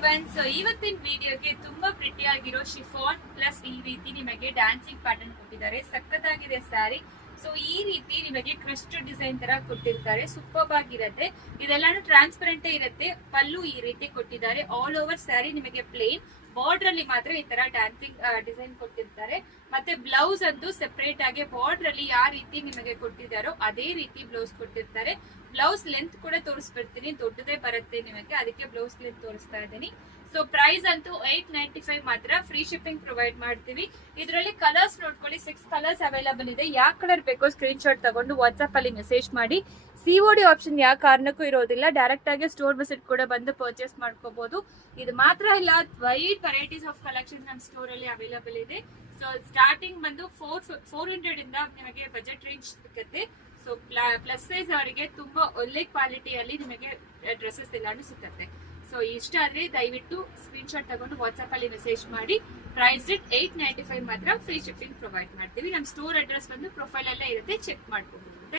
Everyone. So ಇವತ್ತಿನ ವಿಡಿಯೋಗೆ ತುಂಬಾ ಪ್ರಿಟಿ ಆಗಿರೋ ಶಿಫಾನ್ ಪ್ಲಸ್ ಈ ರೀತಿ ನಿಮಗೆ ಡ್ಯಾನ್ಸಿಂಗ್ ಪ್ಯಾಟರ್ನ್ ಕೊಟ್ಟಿದ್ದಾರೆ. ಸಖತ್ತಾಗಿದೆ ಸ್ಯಾರಿ. ಸೊ ಈ ರೀತಿ ನಿಮಗೆ ಕ್ರಸ್ಟ್ ಡಿಸೈನ್ ತರ ಕೊಟ್ಟಿರ್ತಾರೆ. ಸೂಪರ್ ಆಗಿರುತ್ತೆ. ಇದೆಲ್ಲಾನು ಟ್ರಾನ್ಸ್ಪರೆಂಟ್ ಇರುತ್ತೆ. ಪಲ್ಲು ಈ ರೀತಿ ಕೊಟ್ಟಿದ್ದಾರೆ. ಆಲ್ ಓವರ್ ಸ್ಯಾರಿ ನಿಮಗೆ ಪ್ಲೇನ್, ಬಾರ್ಡರ್ ಅಲ್ಲಿ ಮಾತ್ರ ಈ ತರ ಡ್ಯಾನ್ಸಿಂಗ್ ಡಿಸೈನ್ ಕೊಟ್ಟಿರ್ತಾರೆ. ಮತ್ತೆ ಬ್ಲೌಸ್ ಅಂತೂ ಸೆಪರೇಟ್ ಆಗಿ ಬಾರ್ಡರ್ ಅಲ್ಲಿ ಯಾವ ರೀತಿ ನಿಮಗೆ ಕೊಟ್ಟಿದ್ದಾರೋ ಅದೇ ರೀತಿ ಬ್ಲೌಸ್ ಕೊಟ್ಟಿರ್ತಾರೆ. ಬ್ಲೌಸ್ ಲೆಂತ್ ಕೂಡ ತೋರಿಸ್ಬಿಡ್ತೀನಿ, ದೊಡ್ಡದೇ ಬರುತ್ತೆ ನಿಮಗೆ, ಅದಕ್ಕೆ ಬ್ಲೌಸ್ ಲೆಂತ್ ತೋರಿಸ್ತಾ ಇದ್ದೀನಿ. ಸೊ ಪ್ರೈಸ್ ಅಂತೂ 895 ಮಾತ್ರ. ಫ್ರೀ ಶಿಪ್ಪಿಂಗ್ ಪ್ರೊವೈಡ್ ಮಾಡ್ತೀವಿ. ಇದರಲ್ಲಿ ಕಲರ್ಸ್ ನೋಡ್ಕೊಳ್ಳಿ, 6 ಕಲರ್ಸ್ ಅವೈಲಬಲ್ ಇದೆ. ಯಾವ ಕಲರ್ ಬೇಕೋ ಸ್ಕ್ರೀನ್ ಶಾಟ್ ತಗೊಂಡು ವಾಟ್ಸ್ಆಪ್ ಅಲ್ಲಿ ಮೆಸೇಜ್ ಮಾಡಿ. ಸಿಒಡಿ ಆಪ್ಷನ್ ಯಾವ ಕಾರಣಕ್ಕೂ ಇರೋದಿಲ್ಲ. ಡೈರೆಕ್ಟ್ ಆಗಿ ಸ್ಟೋರ್ ವಿಸಿಟ್ ಕೂಡ ಬಂದು ಪರ್ಚೇಸ್ ಮಾಡ್ಕೋಬಹುದು. ಇದು ಮಾತ್ರ ಇಲ್ಲ, ವೈಡ್ ವೆರೈಟೀಸ್ ಆಫ್ ಕಲೆಕ್ಷನ್ ನಮ್ಮ ಸ್ಟೋರ್ ಅಲ್ಲಿ ಅವೈಲಬಲ್ ಇದೆ. ಸೊ ಸ್ಟಾರ್ಟಿಂಗ್ ಬಂದು 400 ಇಂದ ನಿಮಗೆ ಬಜೆಟ್ ರೇಂಜ್ ಸಿಗುತ್ತೆ. ಸೊ ಪ್ಲಸ್ ಸೈಜ್ ಅವರಿಗೆ ತುಂಬಾ ಒಳ್ಳೆ ಕ್ವಾಲಿಟಿಯಲ್ಲಿ ನಿಮಗೆ ಡ್ರೆಸ್ಸಸ್ ಎಲ್ಲಾನು ಸಿಗುತ್ತೆ. ಸೊ ಇಷ್ಟ ಆದ್ರೆ ದಯವಿಟ್ಟು ಸ್ಕ್ರೀನ್ ಶಾಟ್ ತಗೊಂಡು ವಾಟ್ಸ್ಆಪ್ ಅಲ್ಲಿ ಮೆಸೇಜ್ ಮಾಡಿ. ಪ್ರೈಸ್ ರೇಟ್ 895 ಮಾತ್ರ. ಫ್ರೀ ಶಿಪ್ಪಿಂಗ್ ಪ್ರೊವೈಡ್ ಮಾಡ್ತೀವಿ. ನಮ್ಮ ಸ್ಟೋರ್ ಅಡ್ರೆಸ್ ಬಂದು ಪ್ರೊಫೈಲ್ ಅಲ್ಲೇ ಇರುತ್ತೆ, ಚೆಕ್ ಮಾಡ್ಕೋಬಹುದು.